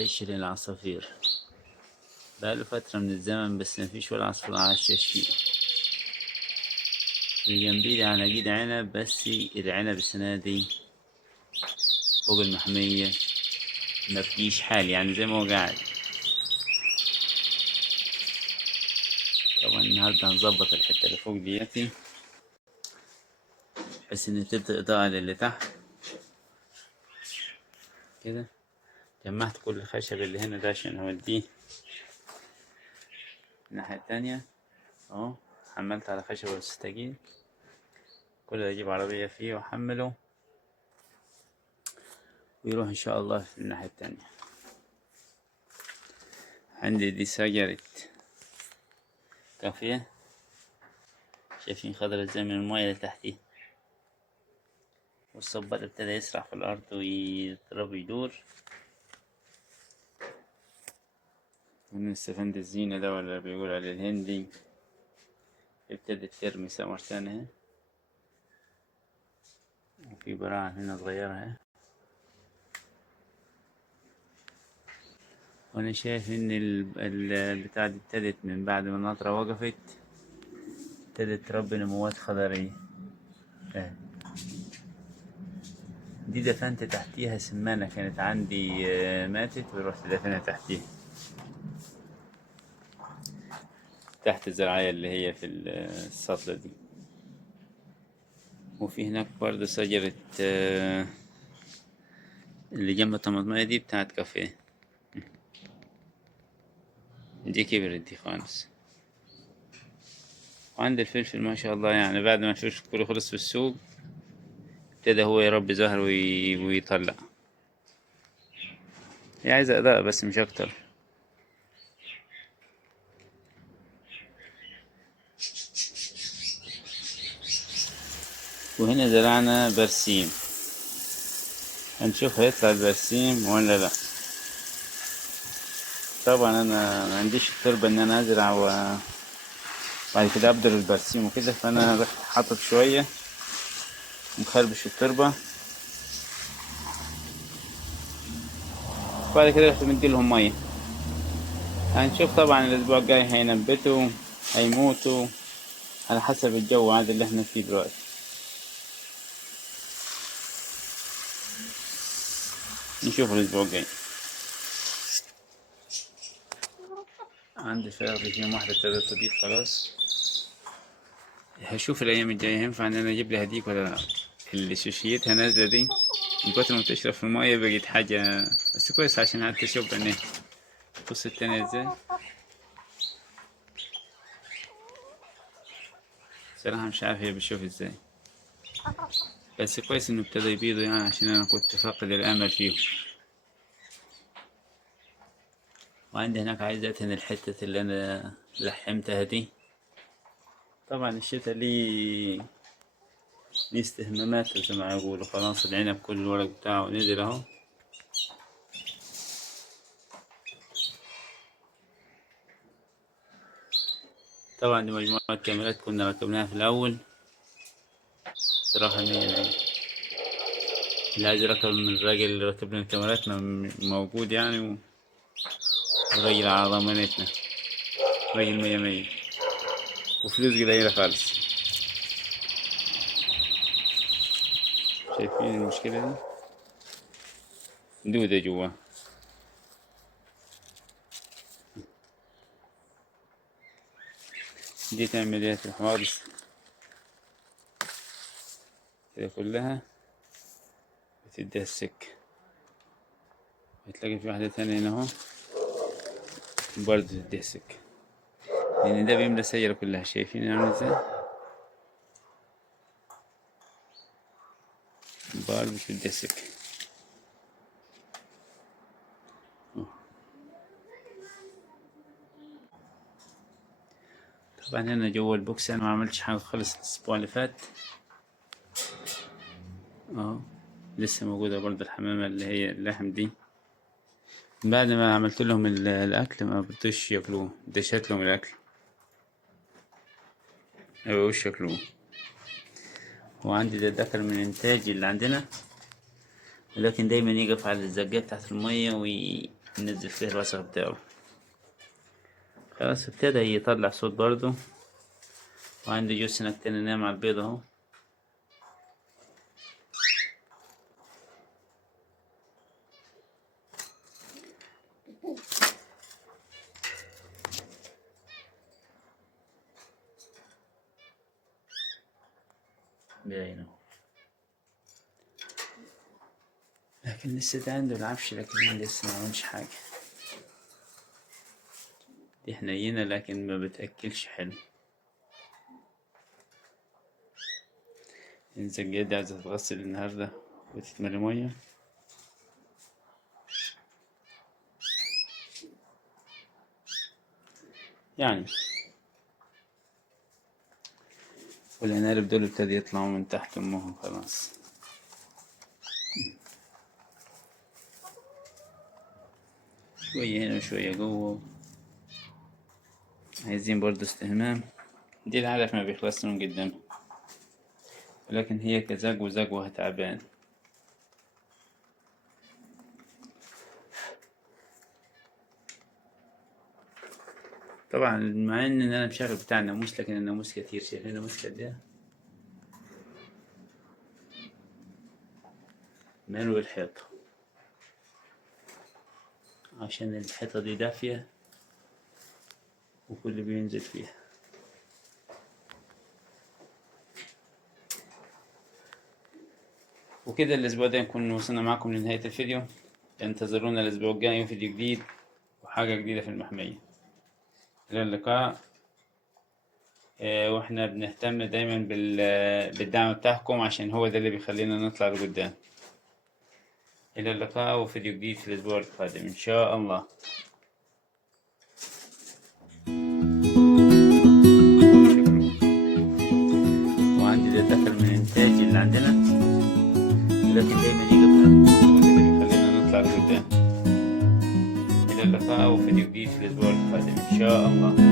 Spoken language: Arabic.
عيش للعصافير. بقاله فترة من الزمن بس مفيش ولا عصفور عشاش فيه. اللي جنبي ده عناجيد عنب، بس العنب السنة دي فوق المحمية مفيش حال، يعني زي ما هو قاعد. طبعا النهاردة هنظبط الحتة اللي فوق دياتي بحيث ان تبدأ إضاءة للي تحت كده. جمعت كل الخشب اللي هنا ده عشان هوديه الناحية التانية اهو. حملت على خشب الستاجين، كل ده اجيب عربية فيه واحمله ويروح ان شاء الله في الناحية التانية. عندي دي شجرة كافية، شايفين خضرة زي من المايه اللي تحتيه، والصبار ابتدى يسرح في الأرض ويضرب يدور. من السفند الزينة ده ولا بيقول عليه الهندي ابتدت ترمي ثمر تاني اهي، وفي براعة هنا صغيرة اهي. وانا شايف ان البتاع دي ابتدت من بعد ما النطرة وقفت ابتدت تربي نموات خضرية اهي. دي دفنت تحتيها سمانة كانت عندي ماتت ورحت دفنها تحتيها تحت الزراعية اللي هي في السطلة دي. وفي هناك برضه شجرة اللي جنب الطماطمية دي بتاعت كافيه، دي كبرت دي خالص. وعند الفلفل ما شاء الله، يعني بعد ما الفلفل كله خلص في السوق ابتدى هو يربي زهر ويطلع. هي عايزة إضاءة بس مش أكتر. وهنا زرعنا برسيم، هنشوف هيطلع البرسيم ولا لأ. طبعا أنا ما عنديش التربة إن أنا أزرع وبعد كده أبدل البرسيم وكده، فأنا رحت حاطط شوية مخربش التربة، وبعد كده رحت مديلهم مية. هنشوف طبعا الأسبوع الجاي هينبتوا هيموتوا على حسب الجو عاد اللي احنا فيه دلوقتي. نشوف الأسبوع الجاي. عندي فراغ فيهم واحدة ابتدت تبيض خلاص. هشوف الأيام الجاية ينفع إن أنا أجيب لها هديك ولا لأ. اللي شوشيتها نازلة دي من كتر ما تشرب في المية بقت حاجة، بس كويس عشان هاد تشوف عينيها. بص التانية ازاي، صراحة مش عارف هي بتشوف ازاي، بس كويس إنه ابتدى يبيضوا، يعني عشان أنا كنت فاقد الأمل فيهم. وعندي هناك عايز أدهن الحتة اللي أنا لحمتها دي. طبعا الشتا ليه استهمامات زي ما يقولوا. خلاص العنب كل الورق بتاعه نزل اهو. طبعا دي مجموعة كاميرات كنا ركبناها في الأول، صراحة مية مية. اللي عايز يركب من الراجل اللي ركب لنا الكاميرات موجود يعني، وراجل على ضمانتنا، راجل مية مية وفلوس قليلة خالص. شايفين المشكلة دي؟ دودة جوا. دي تعمل ايه في الحوادث كده كلها بتديها السكة. هتلاقي في واحدة تانية هنا اهو برضه تديها السكة، لأن ده بيملى السيارة كلها. شايفين عامل ازاي؟ برضه تديها السكة. طبعا هنا جوا البوكس انا ما عملتش حاجة خالص الاسبوع اللي فات اهو. لسه موجودة برضه الحمامة اللي هي اللحم دي، بعد ما عملت لهم الاكل ما بدوش ياكلوه، دشيت لهم الاكل ما بقوش ياكلوه. وعندي ده دكر من الانتاج اللي عندنا، ولكن دايما يقف على الزقات تحت المية ننزل فيه الوسخ بتاعه. خلاص ابتدى يطلع صوت برضه. وعندي جوز هناك تاني نايم على البيض اهو. باين اهو. لكن لسه ده عنده العفش، لكن لسه ما عملش حاجة. دي حنينة لكن ما بتأكلش حلو. الزجاجة دي عايزة تتغسل النهاردة وتتملي مية. يعني والعنارب دول ابتدوا يطلعوا من تحت أمهم خلاص. شوية هنا وشوية جوه، عايزين برضه استهمام. دي العلف ما بيخلصش من قدامها، ولكن هي كزاج وزاجوها تعبان. طبعا مع ان انا مشغل بتاع الناموس، لكن الناموس كتير. شايفين الناموس قد ايه؟ مالو الحيطة عشان الحيطة دي دافية وكل بينزل فيها. وكده الأسبوع ده نكون وصلنا معكم لنهاية الفيديو. انتظرونا الأسبوع الجاي فيديو جديد وحاجة جديدة في المحمية. إلى اللقاء. واحنا بنهتم دايما بالدعم بتاعكم، عشان هو ده اللي بيخلينا نطلع لقدام. إلى اللقاء وفيديو جديد في الأسبوع القادم إن شاء الله. وعندي ده دخل من الإنتاج اللي عندنا، ولكن دايما يجي هو ده اللي بيخلينا نطلع لقدام. إلى اللقاء وفيديو جديد في الأسبوع القادم إن شاء الله.